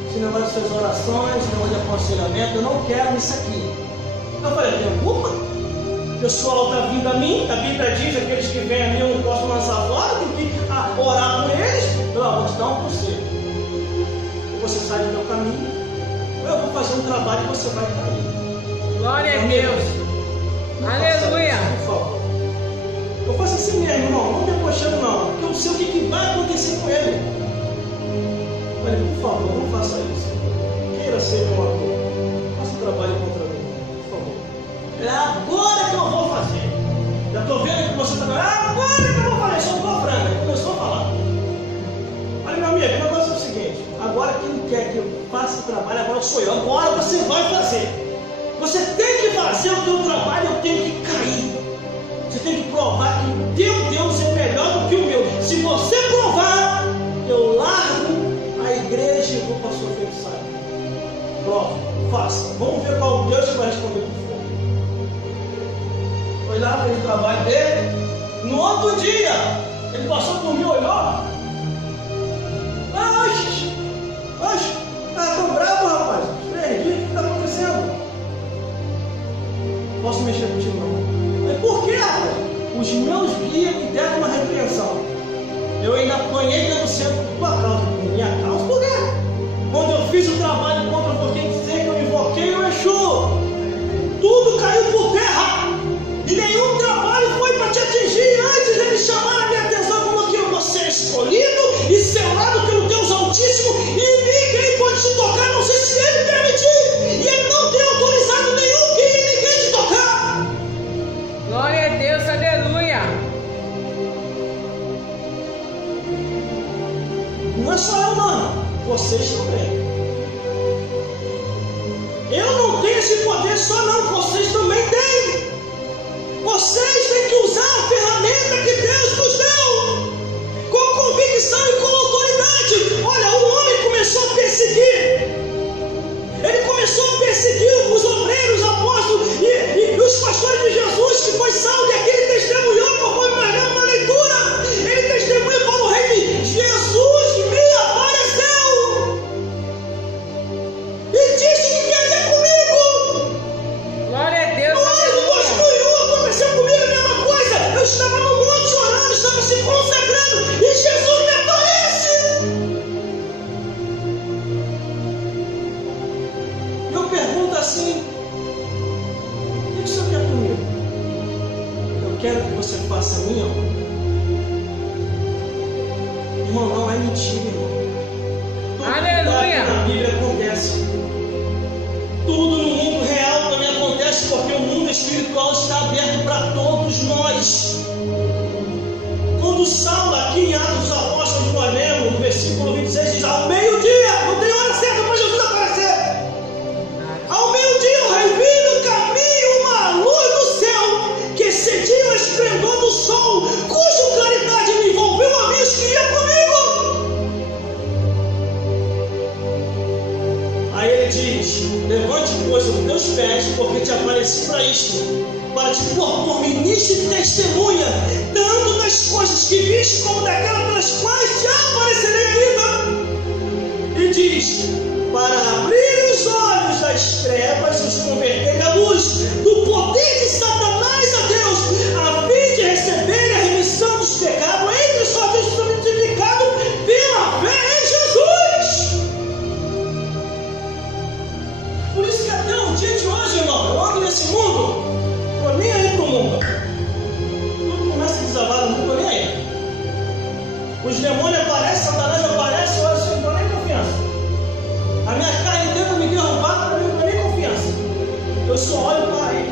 esse negócio de suas orações, esse negócio de aconselhamento, eu não quero isso aqui. Eu falei, tem culpa? O pessoal está vindo a mim, a Bíblia diz, aqueles que vêm a mim eu não posso lançar fora, tem que orar por eles. Eu vou te dar um conselho. Ou você sai do meu caminho, ou eu vou fazer um trabalho e você vai cair. Glória a Deus. Aleluia. Por favor. Eu faço assim mesmo, irmão, não debochando não, porque eu sei o que vai acontecer com ele. Olha, por favor, não faça isso. Queira ser meu ator. Faça um trabalho contra mim, por favor. É agora que eu vou fazer. Já estou vendo que você está falando. É agora que eu vou fazer. Soltou a franga. Começou a falar. Olha, meu amigo, o negócio é o seguinte. Agora quem quer que eu faça o trabalho, agora sou eu. Agora você vai fazer. Você tem que fazer o teu trabalho, eu tenho que cair. Você tem que provar que o teu Deus é melhor do que o meu. Se você provar, eu largo a igreja e vou para a sua feitiçaria. Prova, faça. Vamos ver qual Deus que vai responder por fogo. Foi lá, fez o trabalho dele. No outro dia, ele passou por mim, olhou. Os meus guias me deram uma repreensão. Eu ainda apanhei dentro do centro por tua causa. Por minha causa, por quê? Quando eu fiz o trabalho contra você, dizer que eu invoquei o Exu, tudo caiu por terra. E nenhum trabalho foi para te atingir. Antes eles chamaram a minha atenção, falou que você é escolhido e selado pelo Deus Altíssimo, e ninguém pode te tocar, não sei se ele permitir. E ele não tem autorizado nenhum guia e ninguém te tocar. Glória a Deus, aleluia. Não é só eu, não. Vocês também. Eu não tenho esse poder só, não. Vocês também têm. Vocês têm que usar a ferramenta que Deus nos deu, com convicção e com autoridade. Olha, o homem começou a perseguir. Ele começou a perseguir os obreiros, apóstolos e os pastores de Jesus, que foi Saulo, e aqui ele testemunhou, conforme nós lemos na leitura. Ele testemunhou para o rei: Jesus me apareceu e disse que queria comigo. Glória a Deus, No ano de aleluia. 2001 aconteceu comigo a mesma coisa. Eu estava no monte orando, estava se consagrando, e Jesus me aparece. Eu pergunto assim: o que o Senhor quer comigo? Eu quero que você faça a minha obra. Irmão, não é mentira, irmão. Tudo Aleluia. que na Bíblia acontece. Tudo no mundo real também acontece, porque o mundo espiritual está aberto para todos nós. Quando Saulo, aqui em Atos dos Apóstolos, nós lemos, no versículo 26, diz: ao meio-dia, não tem hora certa para Jesus aparecer. Ao meio-dia o rei viu no caminho uma luz do céu que excedia o esplendor do sol, cuja claridade me envolveu a mim e queria comigo. Aí ele diz: levante, pois, os teus pés, porque te apareci para isto, para te pôr por ministro e testemunha, tanto das coisas que viste, como daquelas pelas quais te aparecerei ainda. E diz: para abrir os olhos das trevas, os converter à luz, do poder de Satanás a Deus, a fim de receber a remissão dos pecados entre os que são santificados pela fé em Jesus. Por isso que até o dia de hoje, irmão, eu ando nesse mundo, estou nem aí pro mundo. Tudo começa a desabar no mundo, eu nem aí. Os demônios aparecem, Satanás aparece, eu não dou nem confiança. A minha carne tenta me derrubar, para mim não dou nem confiança. Eu só olho para ele.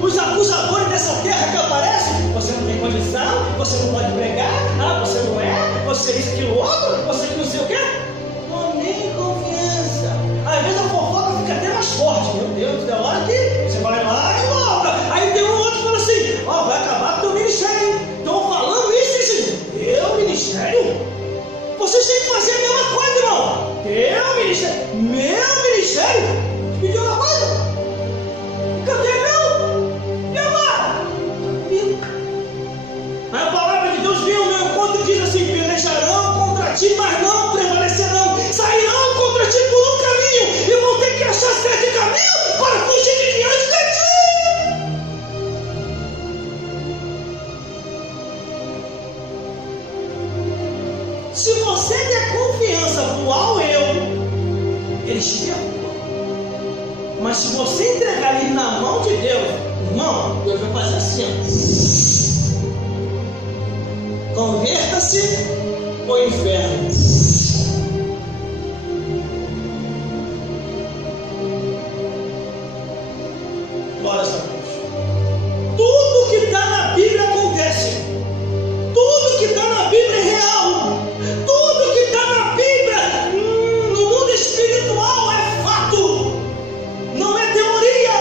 Os acusadores dessa terra que aparecem: você não tem condição, você não pode pregar, você não é, você isso, aquilo, outro, você que não sei o quê. Não nem confiança. Às vezes a fofoca fica até mais forte. Meu Deus, da hora que você vai lá e volta. Aí tem um outro que fala assim: vai acabar com o teu ministério. Estão falando isso. Meu ministério? Vocês têm que fazer a mesma coisa, irmão. Teu ministério? Meu ministério? Pediu uma coisa? Cadê meu? Meu lá? Aí a palavra de Deus vem ao meu encontro e diz assim: pelejarão contra ti, mas não prevalecerão. Sairão contra ti por um caminho e vão ter que achar 7 caminhos para fugir de diante de ti. Se você der confiança pro ao eu, ele te derruba. Mas se você entregar ele na mão de Deus, irmão, Deus vai fazer assim: converta-se ao inferno. Glória a Deus. Tudo que está na Bíblia acontece. Tudo que está na Bíblia é real. Tudo que está na Bíblia no mundo espiritual é fato. Não é teoria.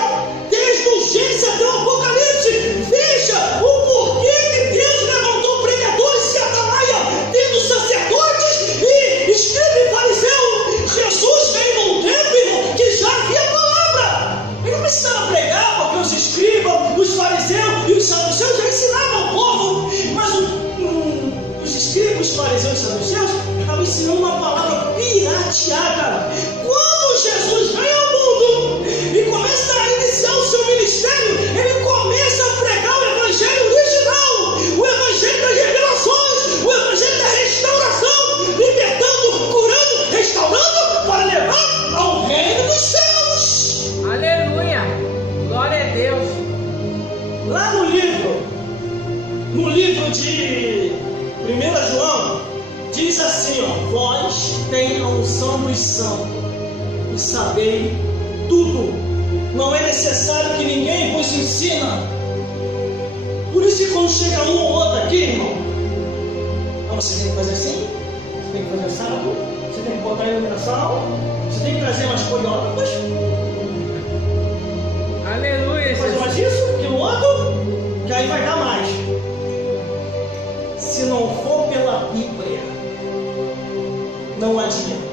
Desde o Gênesis até o Apocalipse. Veja o porquê que Deus levantou pregadores e atalaia, tendo sacerdotes e escribas e fariseus. Jesus veio num tempo, irmão, que já havia palavra. Ele não precisava pregar, porque os escribas, os fariseus e os saduceus já ensinavam o povo. Mas os escribas, os fariseus e os saduceus estavam ensinando uma palavra pirateada. Quando Jesus vem ao mundo e começa a iniciar o seu ministério, ele começa a pregar o evangelho de têm a unção dos santos e sabei tudo. Não é necessário que ninguém vos ensina. Por isso que quando chega um ou outro aqui, irmão, você tem que fazer assim, você tem que fazer assado, você tem que botar a iluminação, você tem que trazer umas coreógrafas. Aleluia. Fazer mais isso, aquilo outro, que aí vai dar mais. Se não for pela Bíblia, não adianta.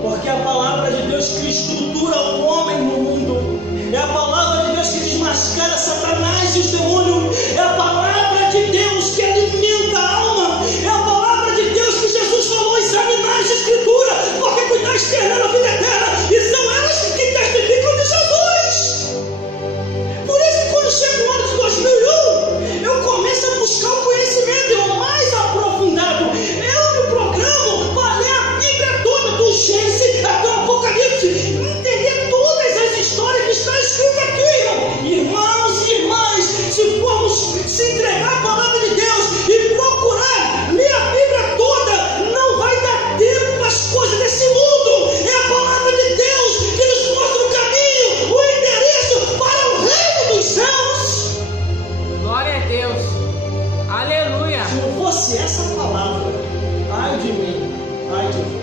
Porque a palavra de Deus que estrutura o homem no mundo, é a palavra de Deus que desmascara Satanás e os demônios, é a palavra de Deus que alimenta a alma, é a palavra de Deus que Jesus falou: examinar as Escrituras, porque tu estás externando a vida eterna, e são elas que testificam de Jesus. Por isso que quando chega o ano de 2001, eu começo a buscar o conhecimento mais aprofundado. Eu me programo para ler a Bíblia toda, do Gênesis até o Apocalipse, entender todas as histórias que estão escritas aqui, irmão. Irmãos e irmãs, se formos se entregar à palavra de Deus e procurar ler a Bíblia toda, não vai dar tempo para as coisas desse mundo. É a palavra de Deus que nos mostra o caminho, o endereço para o reino dos céus. Glória a Deus. Aleluia. Se não fosse essa palavra, ai de mim, ai de vós.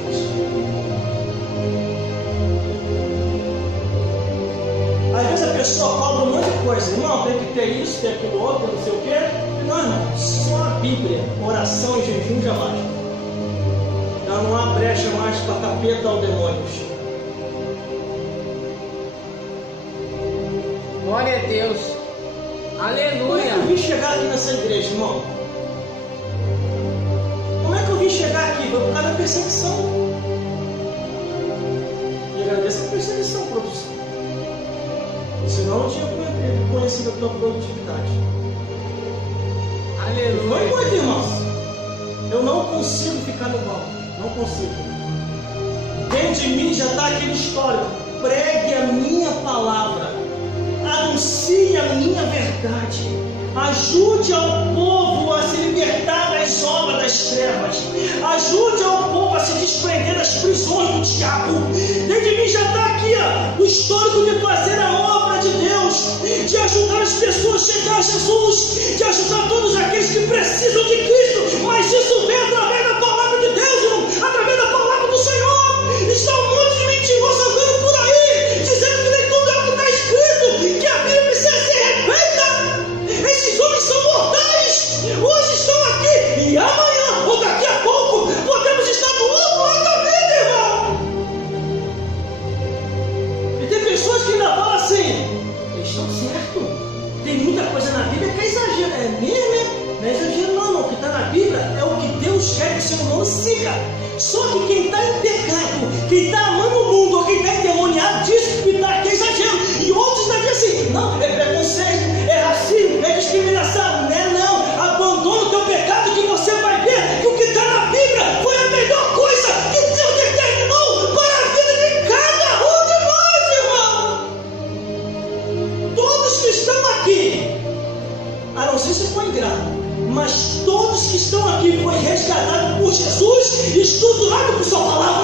Às vezes a pessoa cobra um monte de coisa, irmão, tem que ter isso, tem aquilo outro, não sei o quê. Não, irmão, só a Bíblia, oração e jejum já basta. Já não há brecha mais para capeta ou demônios. Glória a Deus. Como é que Aleluia. eu vim chegar aqui nessa igreja, irmão? Como é que eu vim chegar aqui? Foi por causa da perseguição. E agradeço a perseguição, produção. Senão eu não tinha conhecido a tua produtividade. Aleluia. Foi muito, irmãos. Eu não consigo ficar no banco. Não consigo. Dentro de mim já está aquele histórico. Pregue a minha palavra. Anuncie a minha verdade. Ajude ao povo a se libertar das obras das trevas. Ajude ao povo a se desprender das prisões do diabo. Dentro de mim já está aqui o histórico de fazer a obra de Deus, de ajudar as pessoas a chegar a Jesus, de ajudar todos aqueles que precisam de Cristo. Mas isso vem através da palavra de Deus, irmão, através da palavra do Senhor. Estão um monte de mentirosos andando por aí, dizendo que nem tudo é o que está escrito, que a Bíblia precisa ser refeita. Esses homens são mortais. Hoje estão aqui e amanhã, ou daqui a pouco, podemos estar do outro lado da vida, irmão. E tem pessoas que ainda falam assim: eles estão certos. Tem muita coisa na Bíblia que é exagero. É mesmo, né? Não é exagero não, irmão. O que está na Bíblia é o que Deus quer que o ser humano siga. Só que quem está em pecado, quem está amando o mundo, ou quem está endemoniado, diz que está aqui é exagero. E outros dizem assim: não, é preconceito, é racismo, é discriminação. Não é não. Abandona o teu pecado que você vai ver que o que está na Bíblia foi a melhor coisa que Deus determinou para a vida de cada um de nós, irmão. Todos que estão aqui, a não ser se for ingrato, mas todos que estão aqui foi resgatado por Jesus, estruturado por sua palavra.